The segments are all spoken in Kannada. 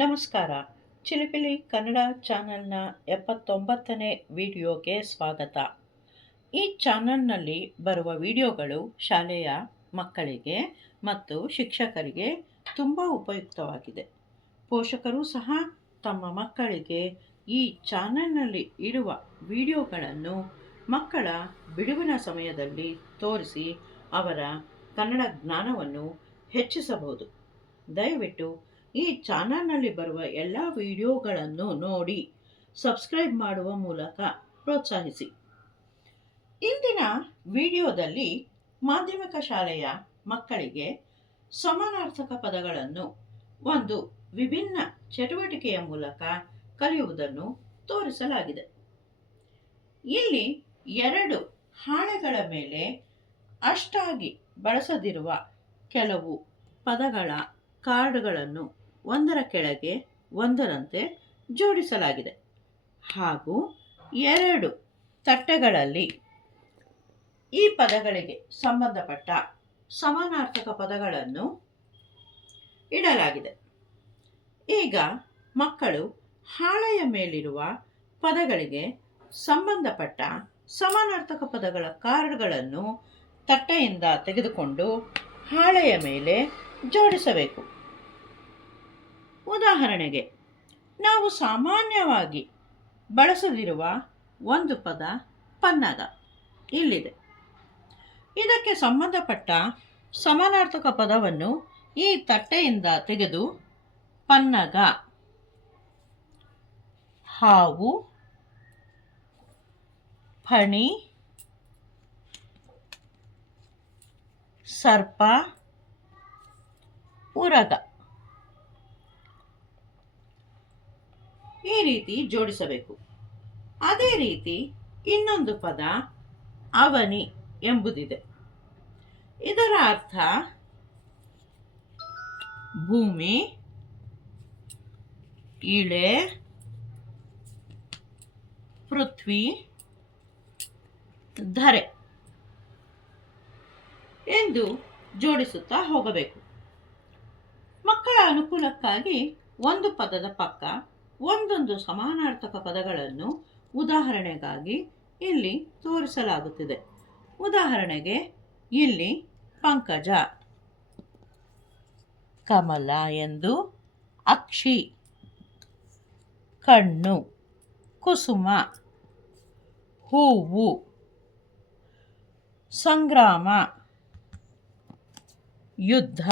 ನಮಸ್ಕಾರ. ಚಿಲಿಪಿಲಿ ಕನ್ನಡ ಚಾನೆಲ್ನ 79ನೇ ವಿಡಿಯೋಗೆ ಸ್ವಾಗತ. ಈ ಚಾನೆಲ್ನಲ್ಲಿ ಬರುವ ವಿಡಿಯೋಗಳು ಶಾಲೆಯ ಮಕ್ಕಳಿಗೆ ಮತ್ತು ಶಿಕ್ಷಕರಿಗೆ ತುಂಬ ಉಪಯುಕ್ತವಾಗಿದೆ. ಪೋಷಕರು ಸಹ ತಮ್ಮ ಮಕ್ಕಳಿಗೆ ಈ ಚಾನೆಲ್ನಲ್ಲಿ ಇರುವ ವಿಡಿಯೋಗಳನ್ನು ಮಕ್ಕಳ ಬಿಡುವಿನ ಸಮಯದಲ್ಲಿ ತೋರಿಸಿ ಅವರ ಕನ್ನಡ ಜ್ಞಾನವನ್ನು ಹೆಚ್ಚಿಸಬಹುದು. ದಯವಿಟ್ಟು ಈ ಚಾನೆಲ್ನಲ್ಲಿ ಬರುವ ಎಲ್ಲ ವಿಡಿಯೋಗಳನ್ನು ನೋಡಿ ಸಬ್ಸ್ಕ್ರೈಬ್ ಮಾಡುವ ಮೂಲಕ ಪ್ರೋತ್ಸಾಹಿಸಿ. ಇಂದಿನ ವಿಡಿಯೋದಲ್ಲಿ ಮಾಧ್ಯಮಿಕ ಶಾಲೆಯ ಮಕ್ಕಳಿಗೆ ಸಮಾನಾರ್ಥಕ ಪದಗಳನ್ನು ಒಂದು ವಿಭಿನ್ನ ಚಟುವಟಿಕೆಯ ಮೂಲಕ ಕಲಿಯುವುದನ್ನು ತೋರಿಸಲಾಗಿದೆ. ಇಲ್ಲಿ 2 ಹಾಳೆಗಳ ಮೇಲೆ ಅಷ್ಟಾಗಿ ಬಳಸದಿರುವ ಕೆಲವು ಪದಗಳ ಕಾರ್ಡ್ಗಳನ್ನು ಒಂದರ ಕೆಳಗೆ ಒಂದರಂತೆ ಜೋಡಿಸಲಾಗಿದೆ ಹಾಗೂ 2 ತಟ್ಟೆಗಳಲ್ಲಿ ಈ ಪದಗಳಿಗೆ ಸಂಬಂಧಪಟ್ಟ ಸಮಾನಾರ್ಥಕ ಪದಗಳನ್ನು ಇಡಲಾಗಿದೆ. ಈಗ ಮಕ್ಕಳು ಹಾಳೆಯ ಮೇಲಿರುವ ಪದಗಳಿಗೆ ಸಂಬಂಧಪಟ್ಟ ಸಮಾನಾರ್ಥಕ ಪದಗಳ ಕಾರ್ಡ್ಗಳನ್ನು ತಟ್ಟೆಯಿಂದ ತೆಗೆದುಕೊಂಡು ಹಾಳೆಯ ಮೇಲೆ ಜೋಡಿಸಬೇಕು. ಉದಾಹರಣೆಗೆ, ನಾವು ಸಾಮಾನ್ಯವಾಗಿ ಬಳಸದಿರುವ ಒಂದು ಪದ ಪನ್ನಗ ಇಲ್ಲಿದೆ. ಇದಕ್ಕೆ ಸಂಬಂಧಪಟ್ಟ ಸಮಾನಾರ್ಥಕ ಪದವನ್ನು ಈ ತಟ್ಟೆಯಿಂದ ತೆಗೆದು ಪನ್ನಗ, ಹಾವು, ಫಣಿ, ಸರ್ಪ, ಉರಗ ಈ ರೀತಿ ಜೋಡಿಸಬೇಕು. ಅದೇ ರೀತಿ ಇನ್ನೊಂದು ಪದ ಅವನಿ ಎಂಬುದಿದೆ. ಇದರ ಅರ್ಥ ಭೂಮಿ, ಇಳೆ, ಪೃಥ್ವಿ, ಧರೆ ಎಂದು ಜೋಡಿಸುತ್ತಾ ಹೋಗಬೇಕು. ಮಕ್ಕಳ ಅನುಕೂಲಕ್ಕಾಗಿ ಒಂದು ಪದದ ಪಕ್ಕ ಒಂದೊಂದು ಸಮಾನಾರ್ಥಕ ಪದಗಳನ್ನು ಉದಾಹರಣೆಗಾಗಿ ಇಲ್ಲಿ ತೋರಿಸಲಾಗುತ್ತಿದೆ. ಉದಾಹರಣೆಗೆ, ಇಲ್ಲಿ ಪಂಕಜ, ಕಮಲ ಎಂದು ಅಕ್ಷಿ, ಕಣ್ಣು, ಕುಸುಮ, ಹೂವು, ಸಂಗ್ರಾಮ, ಯುದ್ಧ,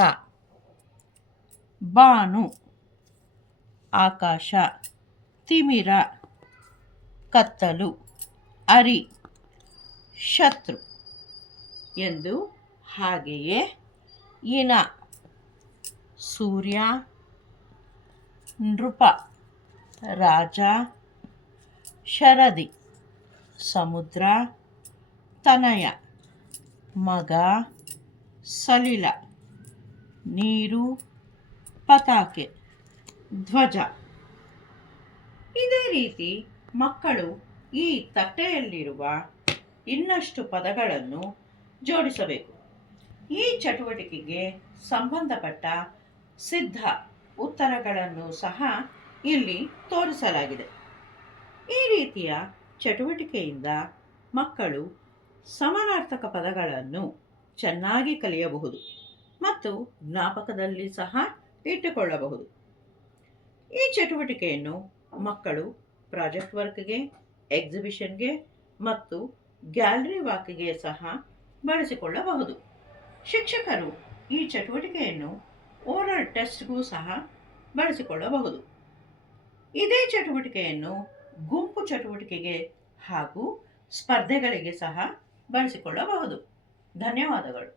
ಬಾನು, ಆಕಾಶ, ತಿಮಿರ, ಕತ್ತಲು, ಅರಿ, ಶತ್ರು ಎಂದು, ಹಾಗೆಯೇ ಇನ, ಸೂರ್ಯ, ನೃಪ, ರಾಜ, ಶರದಿ, ಸಮುದ್ರ, ತನಯ, ಮಗ, ಸಲಿಲ, ನೀರು, ಪತಾಕೆ, ಧ್ವಜ. ಇದೇ ರೀತಿ ಮಕ್ಕಳು ಈ ತಟ್ಟೆಯಲ್ಲಿರುವ ಇನ್ನಷ್ಟು ಪದಗಳನ್ನು ಜೋಡಿಸಬೇಕು. ಈ ಚಟುವಟಿಕೆಗೆ ಸಂಬಂಧಪಟ್ಟ ಸಿದ್ಧ ಉತ್ತರಗಳನ್ನು ಸಹ ಇಲ್ಲಿ ತೋರಿಸಲಾಗಿದೆ. ಈ ರೀತಿಯ ಚಟುವಟಿಕೆಯಿಂದ ಮಕ್ಕಳು ಸಮಾನಾರ್ಥಕ ಪದಗಳನ್ನು ಚೆನ್ನಾಗಿ ಕಲಿಯಬಹುದು ಮತ್ತು ಜ್ಞಾಪಕದಲ್ಲಿ ಸಹ ಇಟ್ಟುಕೊಳ್ಳಬಹುದು. ಈ ಚಟುವಟಿಕೆಯನ್ನು ಮಕ್ಕಳು ಪ್ರಾಜೆಕ್ಟ್ ವರ್ಕ್ಗೆ, ಎಕ್ಸಿಬಿಷನ್ಗೆ ಮತ್ತು ಗ್ಯಾಲರಿ ವಾಕ್ಗೆ ಸಹ ಬಳಸಿಕೊಳ್ಳಬಹುದು. ಶಿಕ್ಷಕರು ಈ ಚಟುವಟಿಕೆಯನ್ನು ಓರಲ್ ಟೆಸ್ಟ್ಗೂ ಸಹ ಬಳಸಿಕೊಳ್ಳಬಹುದು. ಇದೇ ಚಟುವಟಿಕೆಯನ್ನು ಗುಂಪು ಚಟುವಟಿಕೆಗೆ ಹಾಗೂ ಸ್ಪರ್ಧೆಗಳಿಗೆ ಸಹ ಬಳಸಿಕೊಳ್ಳಬಹುದು. ಧನ್ಯವಾದಗಳು.